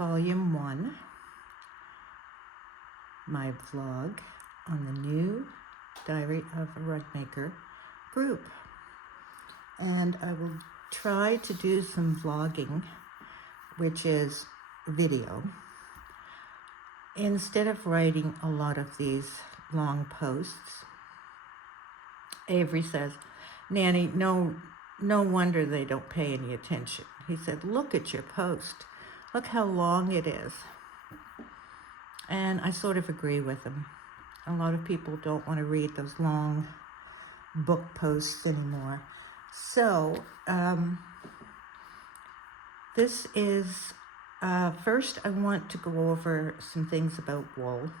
Volume 1, my vlog on the new Diary of a Rugmaker group. And I will try to do some vlogging, which is video, instead of writing a lot of these long posts. Avery says, Nanny, no wonder they don't pay any attention. He said, look at your post. Look how long it is. And I sort of agree with him. A lot of people don't want to read those long book posts anymore. So, this is, first I want to go over some things about wool.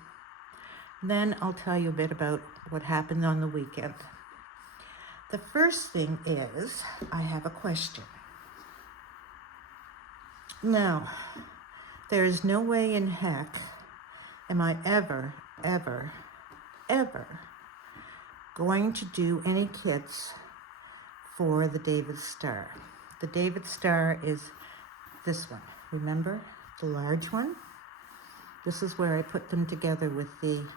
Then I'll tell you a bit about what happened on the weekend. The first thing is, I have a question. Now, there is no way in heck am I ever going to do any kits for the David Star. The David Star is this one, remember? The large one. This is where I put them together with the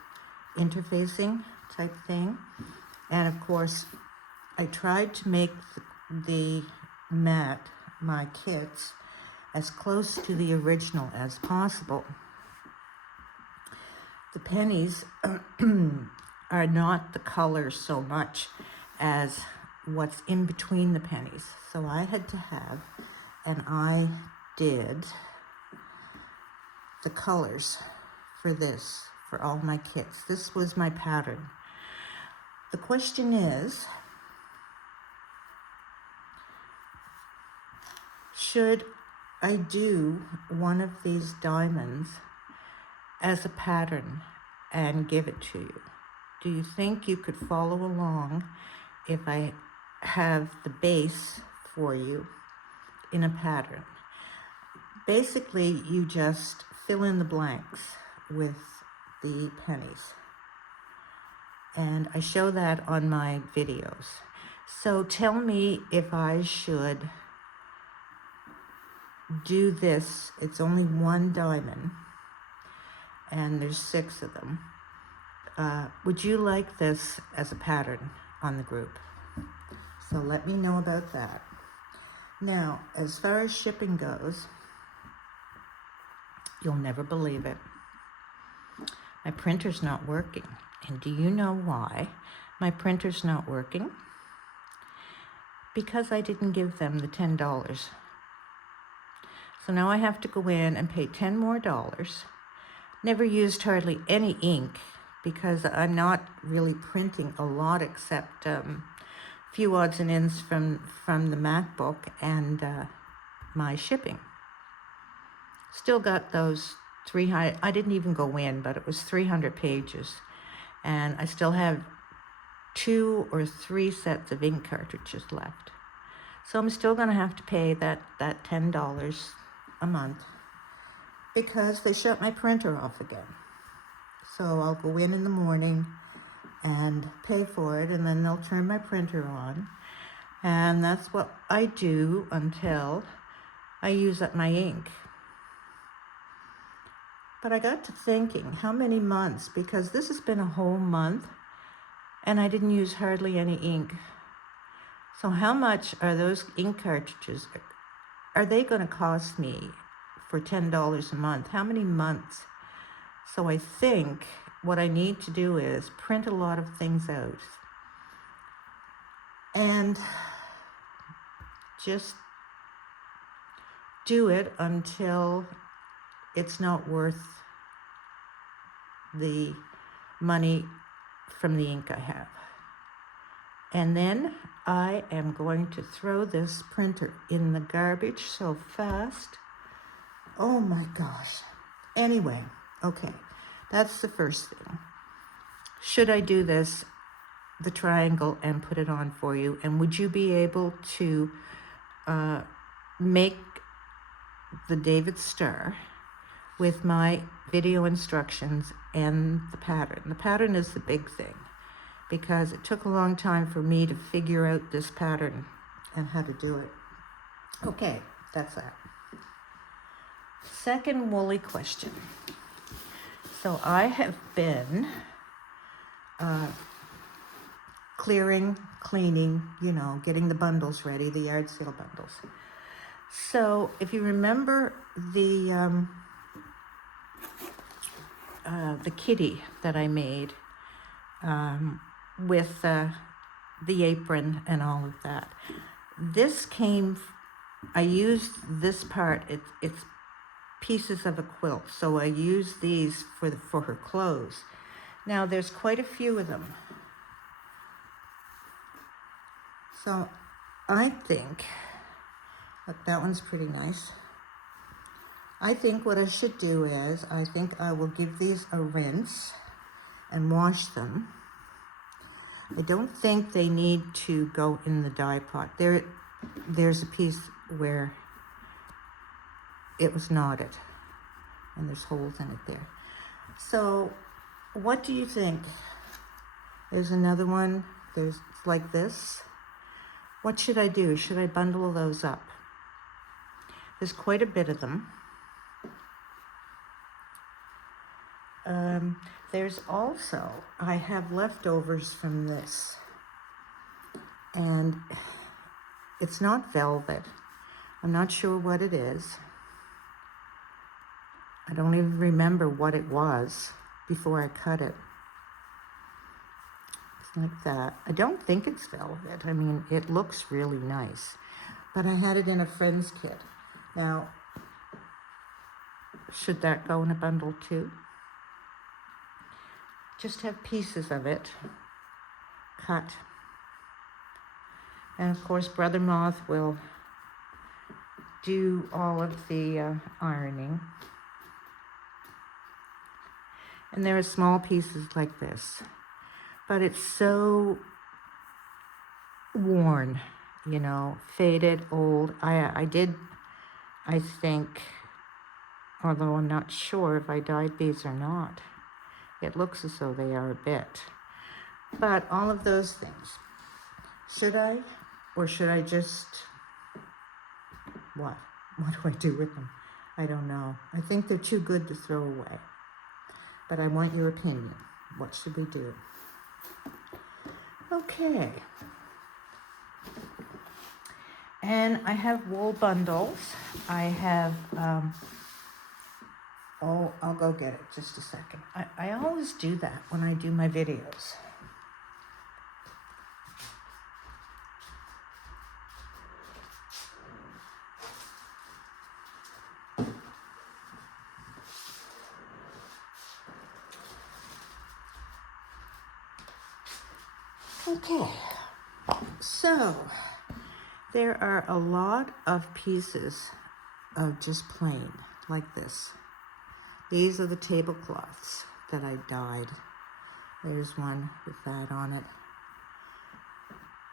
interfacing type thing. And of course, I tried to make the mat, my kits, as close to the original as possible. The pennies are not the color so much as what's in between the pennies. So I had to have, and I did, the colors for this, for all my kits. This was my pattern. The question is, should I do one of these diamonds as a pattern and give it to you? Do you think you could follow along if I have the base for you in a pattern? Basically, you just fill in the blanks with the pennies. And I show that on my videos. So tell me if I should do this. It's only one diamond and there's 6 of them. Would you like this as a pattern on the group? So let me know about that. Now, as far as shipping goes, you'll never believe it. My printer's not working. And do you know why my printer's not working? Because I didn't give them the $10. So now I have to go in and pay $10 more. Never used hardly any ink because I'm not really printing a lot except few odds and ends from the MacBook and my shipping. Still got those 300, I didn't even go in, but it was 300 pages. And I still have 2 or 3 sets of ink cartridges left. So I'm still gonna have to pay that $10 a month because they shut my printer off again. So I'll go in the morning and pay for it, and then they'll turn my printer on. And that's what I do until I use up my ink. But I got to thinking, how many months? Because this has been a whole month and I didn't use hardly any ink. So how much are those ink cartridges? Are they going to cost me for $10 a month? How many months? So I think what I need to do is print a lot of things out and just do it until it's not worth the money from the ink I have. And then I am going to throw this printer in the garbage so fast. Oh my gosh. Anyway, okay, that's the first thing. Should I do this, the triangle, and put it on for you? And would you be able to make the David Star with my video instructions and the pattern? The pattern is the big thing because it took a long time for me to figure out this pattern and how to do it. Okay, that's that. Second woolly question. So I have been cleaning, getting the bundles ready, the yard sale bundles. So if you remember the kitty that I made with the apron and all of that, I used this part, it's pieces of a quilt, so I used these for her clothes. Now there's quite a few of them. So I think, look, that one's pretty nice. I think what I should do is, I think I will give these a rinse and wash them. I don't think they need to go in the dye pot. There's a piece where it was knotted and there's holes in it there. So what do you think? There's another one, there's like this. What should I do? Should I bundle those up? There's quite a bit of them. There's also, I have leftovers from this, and it's not velvet. I'm not sure what it is. I don't even remember what it was before I cut it. It's like that. I don't think it's velvet. I mean, it looks really nice, but I had it in a friend's kit. Now, should that go in a bundle too? Just have pieces of it cut. And of course, Brother Moth will do all of the ironing. And there are small pieces like this, but it's so worn, faded, old. I think, although I'm not sure if I dyed these or not. It looks as though they are a bit. But all of those things, should I, or should I just, what? What do I do with them? I don't know. I think they're too good to throw away. But I want your opinion. What should we do? Okay. And I have wool bundles. I have, I'll go get it, just a second. I always do that when I do my videos. Okay, so there are a lot of pieces of just plain, like this. These are the tablecloths that I dyed. There's one with that on it.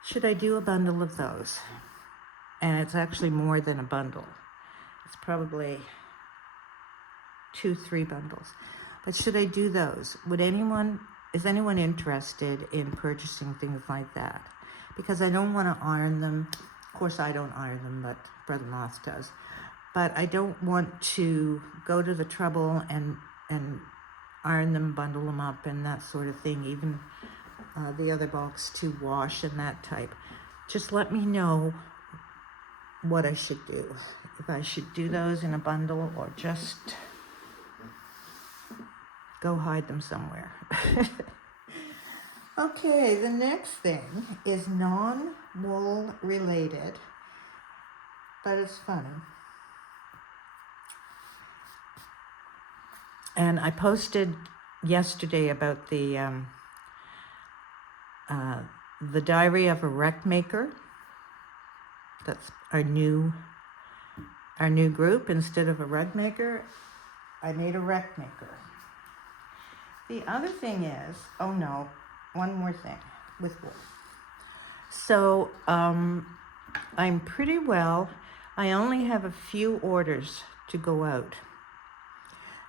Should I do a bundle of those? And it's actually more than a bundle. It's probably 2-3 bundles. But should I do those? Is anyone interested in purchasing things like that? Because I don't want to iron them. Of course, I don't iron them, but Brother Moth does. But I don't want to go to the trouble and iron them, bundle them up, and that sort of thing. Even the other box to wash and that type. Just let me know what I should do. If I should do those in a bundle or just go hide them somewhere. Okay, the next thing is non-wool related, but it's funny. And I posted yesterday about the Diary of a Rugmaker. That's our new group. Instead of a Rugmaker, I made a Rugmaker. The other thing is, oh no, one more thing with wool. So I'm pretty well. I only have a few orders to go out.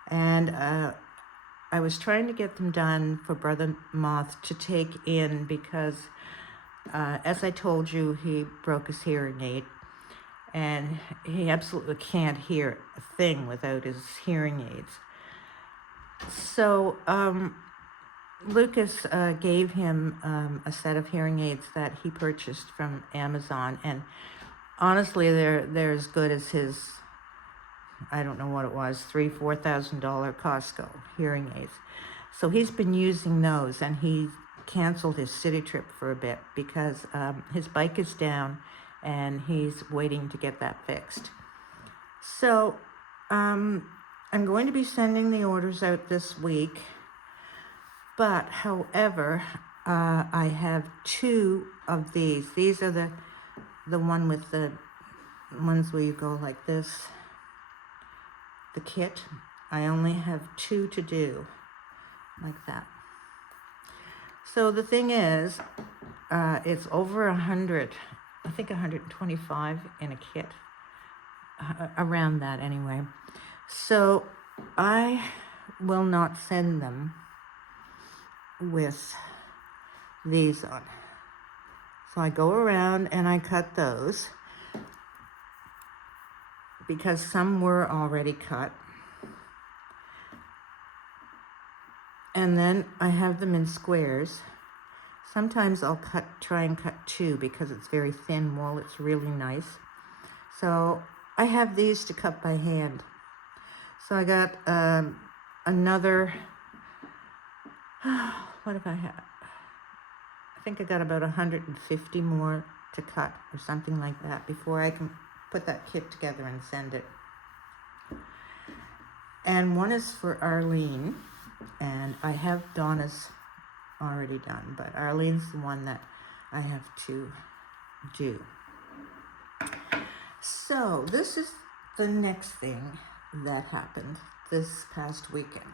And I was trying to get them done for Brother Moth to take in because, as I told you, he broke his hearing aid. and he absolutely can't hear a thing without his hearing aids. So Lucas gave him a set of hearing aids that he purchased from Amazon, and honestly, they're as good as his, I don't know what it was, $3,000-$4,000 Costco hearing aids. So he's been using those, and he canceled his city trip for a bit because his bike is down, and he's waiting to get that fixed. So I'm going to be sending the orders out this week, but however, I have two of these. These are the one with the ones where you go like this, the kit. I only have two to do, like that. So the thing is, it's over 100, I think 125 in a kit, around that anyway. So I will not send them with these on. So I go around and I cut those because some were already cut. And then I have them in squares. Sometimes I'll try and cut two because it's very thin wool. It's really nice. So I have these to cut by hand. So I got another, what have I had? I think I got about 150 more to cut or something like that before I can put that kit together and send it. And one is for Arlene, and I have Donna's already done, but Arlene's the one that I have to do. So this is the next thing that happened this past weekend.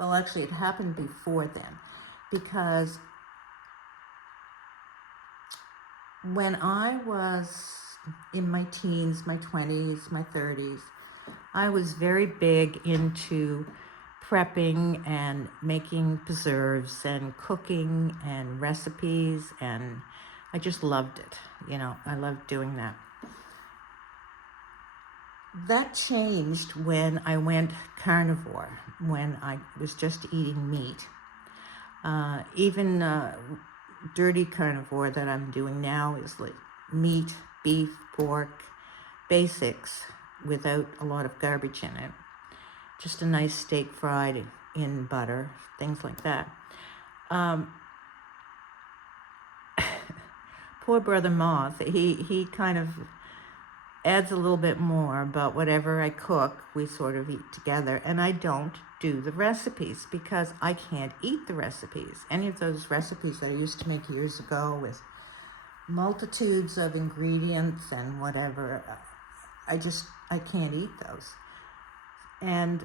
Well, actually, it happened before then, because when I was in my teens, my 20s, my 30s, I was very big into prepping and making preserves and cooking and recipes, and I just loved it. You know, I loved doing that. That changed when I went carnivore, when I was just eating meat. Even dirty carnivore that I'm doing now is like meat, beef, pork, basics without a lot of garbage in it. Just a nice steak fried in butter, things like that. Poor Brother Moth, he kind of adds a little bit more, but whatever I cook, we sort of eat together. And I don't do the recipes because I can't eat the recipes. Any of those recipes that I used to make years ago with multitudes of ingredients and whatever, I can't eat those. And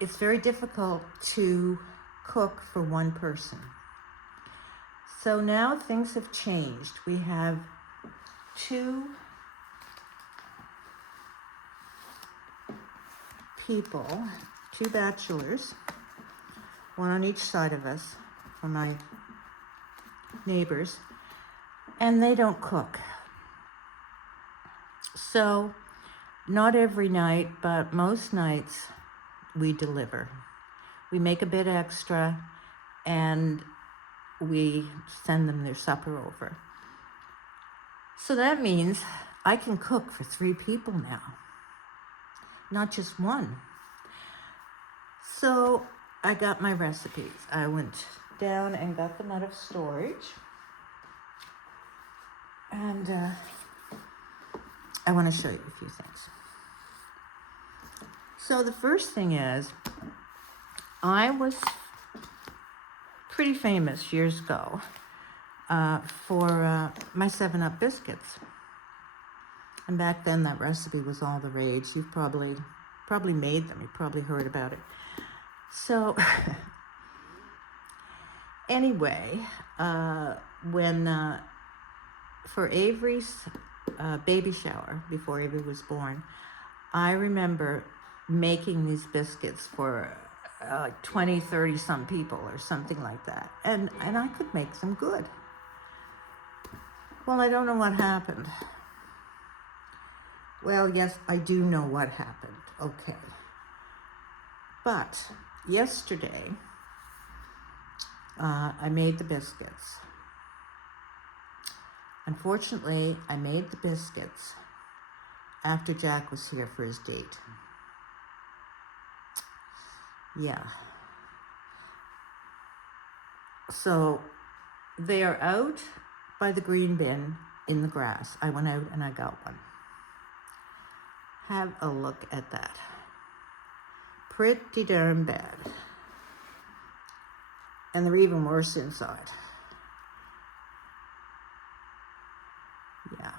it's very difficult to cook for one person. So now things have changed. We have two people, two bachelors, one on each side of us, for my neighbors, and they don't cook. So not every night, but most nights we deliver. We make a bit extra and we send them their supper over. So that means I can cook for 3 people now, not just one. So I got my recipes. I went down and got them out of storage. And I want to show you a few things. So the first thing is, I was pretty famous years ago for my 7-Up biscuits. And back then that recipe was all the rage. You've probably made them. You've probably heard about it. So anyway, when for Avery's baby shower, before Avery was born, I remember making these biscuits for like 20, 30 some people or something like that. And I could make them good. Well, I don't know what happened. Well, yes, I do know what happened. Okay. But yesterday, I made the biscuits. Unfortunately, I made the biscuits after Jack was here for his date. Yeah. So they are out by the green bin in the grass. I went out and I got one. Have a look at that. Pretty darn bad. And they're even worse inside. Yeah.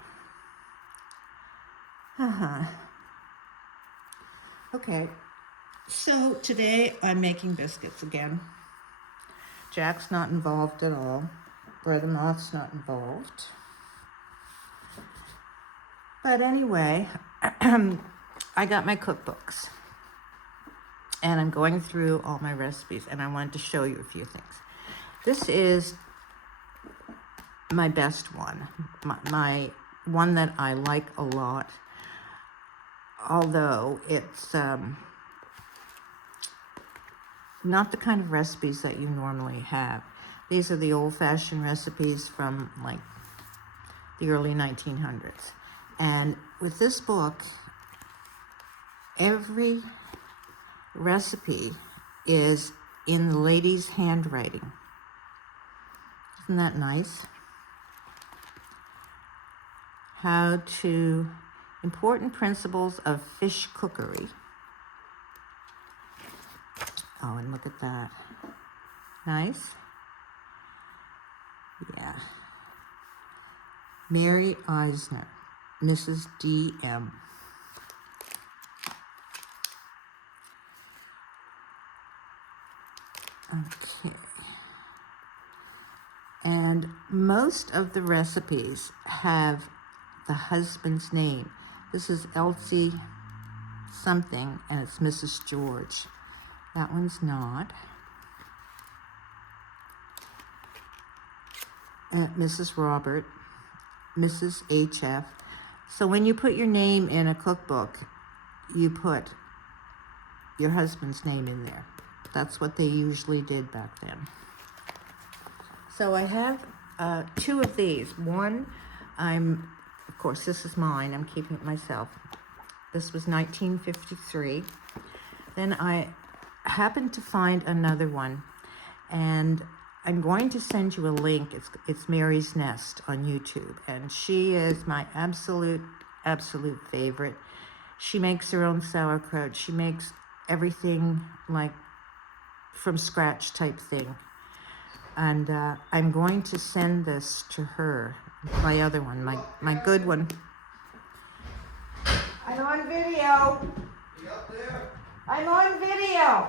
Okay. So today I'm making biscuits again. Jack's not involved at all. Brother Moth's not involved. But anyway, I got my cookbooks. And I'm going through all my recipes, and I wanted to show you a few things. This is my best one, my one that I like a lot, although it's not the kind of recipes that you normally have. These are the old-fashioned recipes from like the early 1900s. And with this book, every recipe is in the lady's handwriting. Isn't that nice? How to important principles of fish cookery. Oh, and look at that. Nice. Yeah. Mary Eisner, Mrs. D.M. Okay. And most of the recipes have the husband's name. This is Elsie something, and it's Mrs. George. That one's not. Mrs. Robert, Mrs. H.F. So when you put your name in a cookbook, you put your husband's name in there. That's what they usually did back then. So I have two of these. One, of course, this is mine. I'm keeping it myself. This was 1953. Then I happened to find another one, and I'm going to send you a link. It's Mary's Nest on YouTube, and she is my absolute favorite. She makes her own sauerkraut. She makes everything like from scratch type thing. And I'm going to send this to her, my other one, my good one. I'm on video. You up there? I'm on video.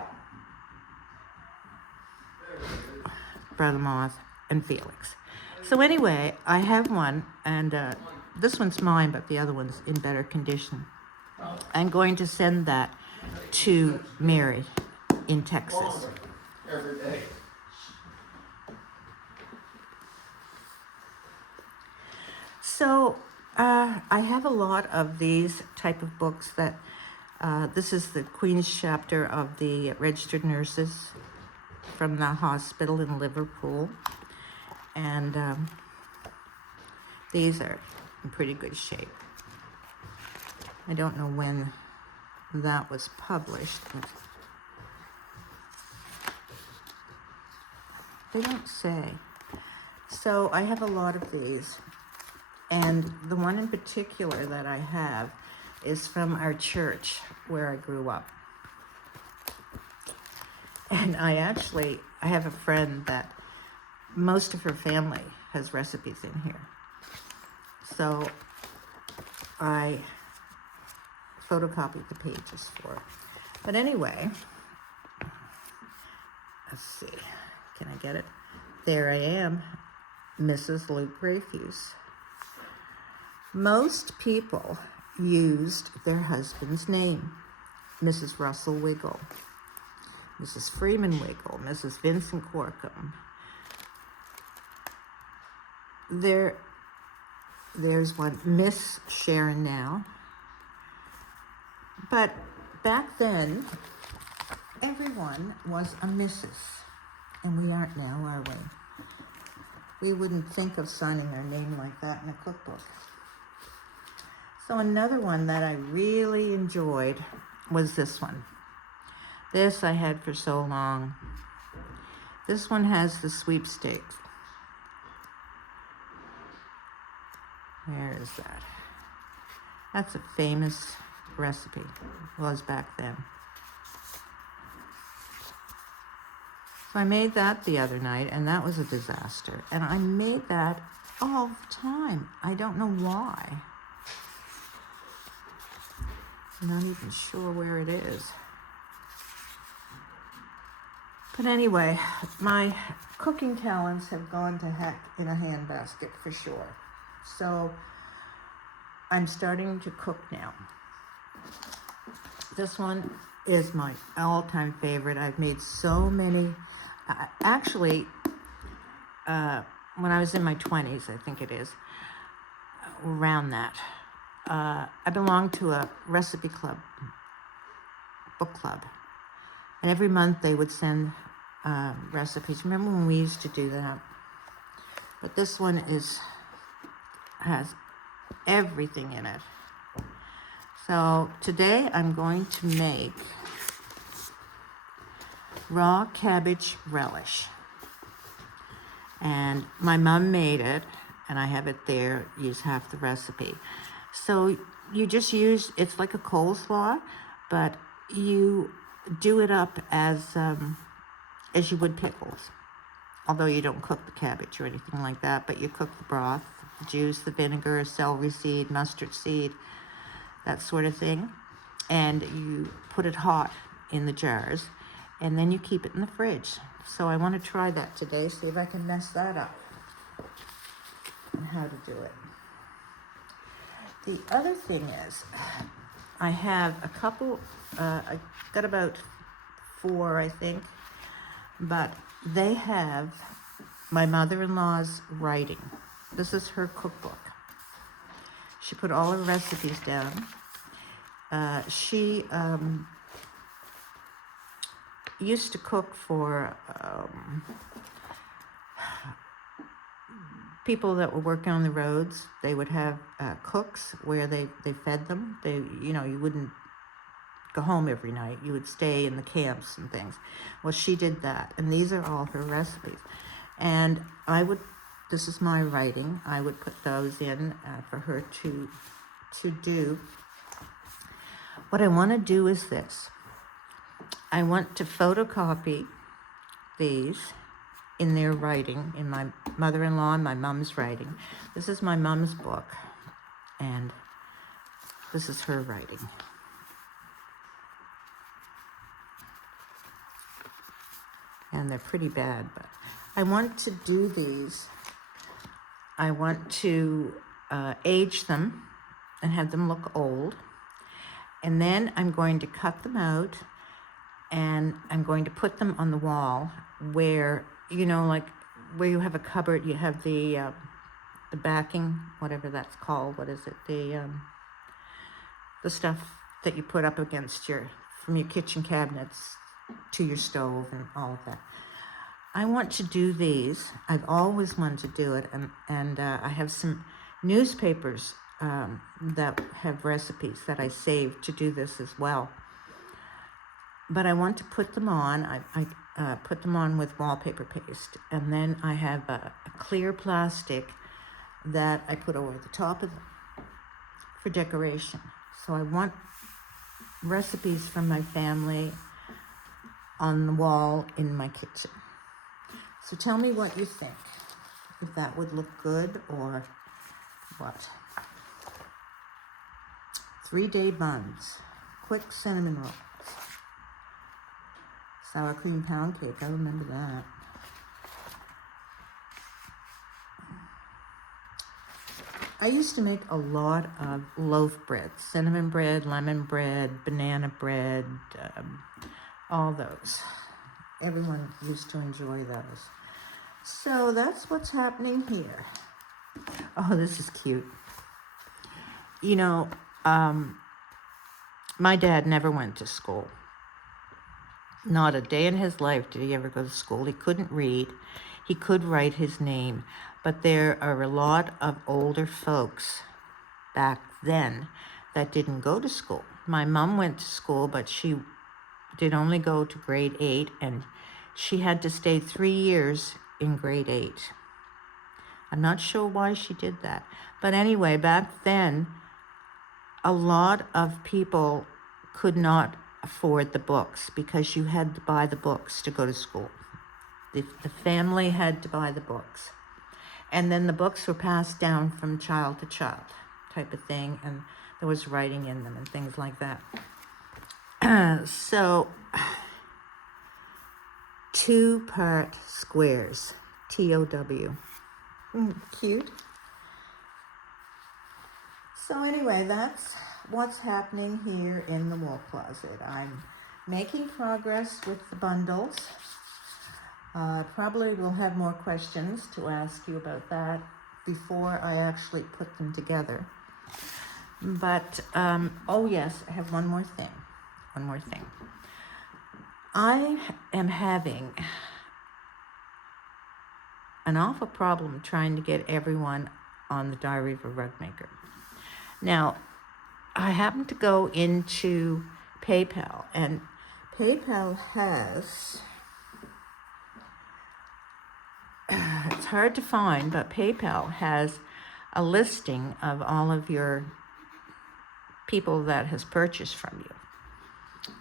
Brother Moth and Felix. So anyway, I have one, and this one's mine, but the other one's in better condition. I'm going to send that to Mary in Texas. Every day. So I have a lot of these type of books that, this is the Queen's chapter of the registered nurses from the hospital in Liverpool. And these are in pretty good shape. I don't know when that was published, but they don't say. So I have a lot of these. And the one in particular that I have is from our church where I grew up. And I have a friend that most of her family has recipes in here. So I photocopied the pages for it. But anyway, let's see, can I get it? There I am, Mrs. Luke Rayfuse. Most people used their husband's name. Mrs. Russell Wiggle, Mrs. Freeman Wiggle, Mrs. Vincent Corkum. There's one, Miss Sharon Now, But back then, everyone was a Mrs. And we aren't now, are we? We wouldn't think of signing our name like that in a cookbook. So another one that I really enjoyed was this one. This I had for so long. This one has the sweepstakes. Where is that? That's a famous recipe. Was back then. So I made that the other night, and that was a disaster. And I made that all the time. I don't know why. I'm not even sure where it is. But anyway, my cooking talents have gone to heck in a handbasket for sure. So I'm starting to cook now. This one is my all-time favorite. I've made so many. Actually, when I was in my 20s, I think it is, around that, I belonged to a recipe club, book club. And every month they would send recipes. Remember when we used to do that? But this one has everything in it. So today I'm going to make raw cabbage relish. And my mom made it, and I have it there, use half the recipe. So you just use, it's like a coleslaw, but you do it up as you would pickles. Although you don't cook the cabbage or anything like that, but you cook the broth, the juice, the vinegar, celery seed, mustard seed, that sort of thing. And you put it hot in the jars, and then you keep it in the fridge. So I want to try that today, see if I can mess that up and how to do it. The other thing is, I have a couple, I got about 4, I think, but they have my mother-in-law's writing. This is her cookbook. She put all her recipes down. She used to cook for people that were working on the roads. They would have cooks where they fed them. You wouldn't go home every night. You would stay in the camps and things. Well, she did that, and these are all her recipes. And this is my writing, I would put those in for her to do. What I want to do is this. I want to photocopy these in their writing, in my mother-in-law and my mom's writing. This is my mom's book, and this is her writing. And they're pretty bad, but I want to do these. I want to age them and have them look old. And then I'm going to cut them out, and I'm going to put them on the wall where, like where you have a cupboard, you have the backing, whatever that's called. What is it? The stuff that you put up against from your kitchen cabinets to your stove and all of that. I want to do these. I've always wanted to do it, and I have some newspapers that have recipes that I saved to do this as well. But I want to put them on. I put them on with wallpaper paste, and then I have a clear plastic that I put over the top of them for decoration. So I want recipes from my family on the wall in my kitchen. So tell me what you think, if that would look good or what. 3-day buns, quick cinnamon rolls, sour cream pound cake, I remember that. I used to make a lot of loaf bread, cinnamon bread, lemon bread, banana bread, all those. Everyone used to enjoy those. So that's what's happening here. Oh, this is cute. My dad never went to school. Not a day in his life did he ever go to school. He couldn't read. He could write his name. But there are a lot of older folks back then that didn't go to school. My mom went to school, but she did only go to grade 8, and she had to stay 3 years in grade 8. I'm not sure why she did that. But anyway, back then, a lot of people could not afford the books because you had to buy the books to go to school. The family had to buy the books. And then the books were passed down from child to child type of thing, and there was writing in them and things like that. So, 2-part squares, TOW. Cute. So anyway, that's what's happening here in the wool closet. I'm making progress with the bundles. Probably will have more questions to ask you about that before I actually put them together. But, oh yes, I have one more thing. I am having an awful problem trying to get everyone on the Diary of a Rugmaker. Now, I happen to go into PayPal, and PayPal has, it's hard to find, but PayPal has a listing of all of your people that has purchased from you.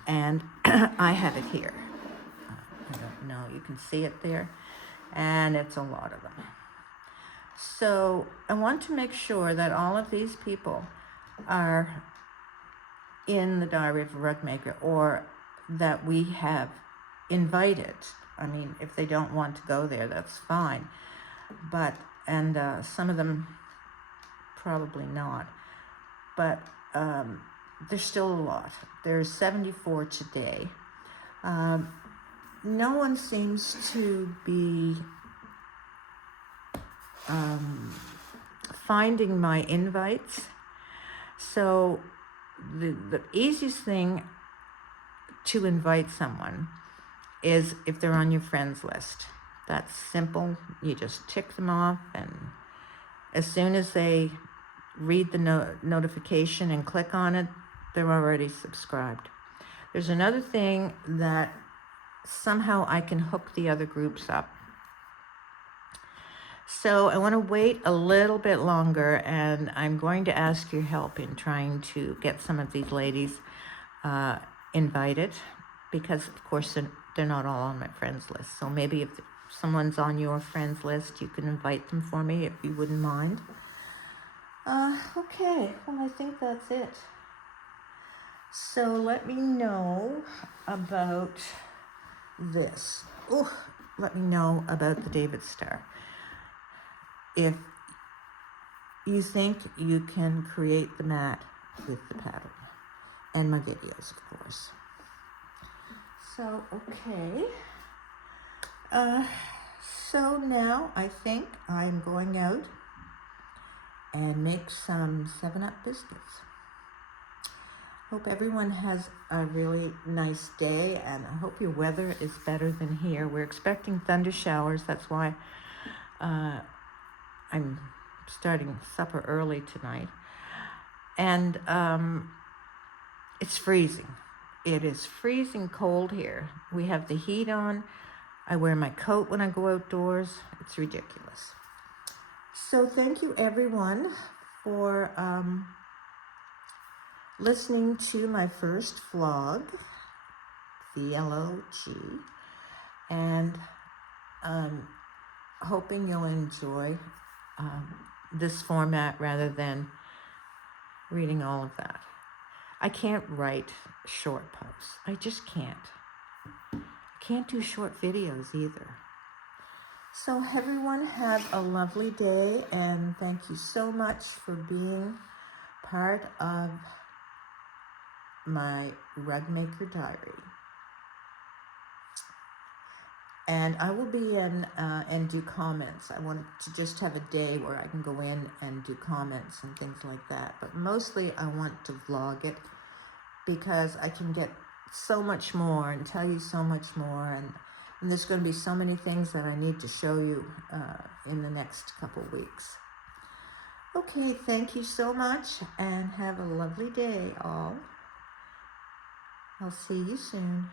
And I have it here. I don't know, you can see it there. And it's a lot of them. So I want to make sure that all of these people are in the Diary of a Rugmaker, or that we have invited. I mean, if they don't want to go there, that's fine. But, and some of them probably not. But there's still a lot. There's 74 today. No one seems to be finding my invites. So the easiest thing to invite someone is if they're on your friends list. That's simple. You just tick them off, and as soon as they read the notification and click on it, they're already subscribed. There's another thing that somehow I can hook the other groups up. So I want to wait a little bit longer, and I'm going to ask your help in trying to get some of these ladies invited, because of course they're not all on my friends list. So maybe if someone's on your friends list, you can invite them for me if you wouldn't mind. Okay, well, I think that's it. So let me know about this. Let me know about the David Star. If you think you can create the mat with the pattern, and my videos, of course. So, okay. So now I think I'm going out and make some 7-Up biscuits. Hope everyone has a really nice day, and I hope your weather is better than here. We're expecting thunder showers. That's why I'm starting supper early tonight. And it's freezing. It is freezing cold here. We have the heat on. I wear my coat when I go outdoors. It's ridiculous. So thank you everyone for listening to my first vlog, VLOG, and hoping you'll enjoy this format rather than reading all of that. I can't write short posts. I just can't. I can't do short videos either. So everyone have a lovely day, and thank you so much for being part of my Rugmaker diary. And I will be in and do comments. I want to just have a day where I can go in and do comments and things like that. But mostly I want to vlog it because I can get so much more and tell you so much more, and there's going to be so many things that I need to show you in the next couple weeks. Okay, thank you so much, and have a lovely day, all. I'll see you soon.